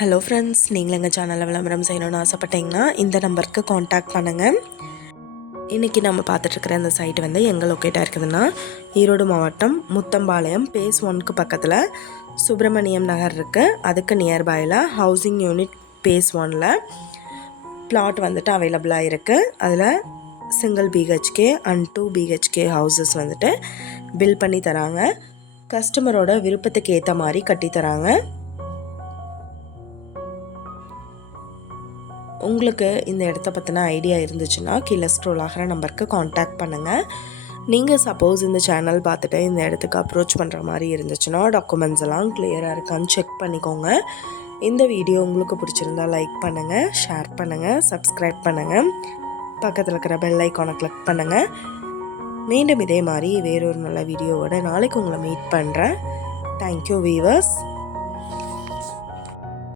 Hello friends, நீங்கள் எங்கள் சேனலில் விளம்பரம் செய்யணும்னு ஆசைப்பட்டீங்கன்னா இந்த நம்பருக்கு காண்டாக்ட் பண்ணுங்கள். இன்றைக்கி நம்ம பார்த்துட்ருக்குற இந்த சைட்டு வந்து எங்கே லொக்கேட்டாக இருக்குதுன்னா, ஈரோடு மாவட்டம் முத்தம்பாளையம் பேஸ் 1க்கு பக்கத்தில் சுப்பிரமணியம் நகர் இருக்குது. அதுக்கு நியர்பையில் ஹவுசிங் யூனிட் பேஸ் 1ல் பிளாட் வந்துட்டு அவைலபிளாக இருக்குது. அதில் single BHK and 2 BHK houses வந்துட்டு பில் பண்ணி தராங்க. கஸ்டமரோட விருப்பத்துக்கு ஏற்ற மாதிரி கட்டித்தராங்க. உங்களுக்கு இந்த இடத்த பற்றின ஐடியா இருந்துச்சுன்னா கீழே ஸ்க்ரோல் ஆகிற நம்பருக்கு காண்டாக்ட் பண்ணுங்கள். நீங்கள் சப்போஸ் இந்த சேனல் பார்த்துட்டு இந்த இடத்துக்கு அப்ரோச் பண்ணுற மாதிரி இருந்துச்சுன்னா டாக்குமெண்ட்ஸ் எல்லாம் கிளியராக இருக்கான்னு செக் பண்ணிக்கோங்க. இந்த வீடியோ உங்களுக்கு பிடிச்சிருந்தா லைக் பண்ணுங்கள், ஷேர் பண்ணுங்கள், சப்ஸ்கிரைப் பண்ணுங்கள், பக்கத்தில் இருக்கிற பெல் ஐக்கானை கிளிக் பண்ணுங்கள். மீண்டும் இதே மாதிரி வேறொரு நல்ல வீடியோவோட நாளைக்கு உங்களை மீட் பண்ணுறேன். Thank you viewers.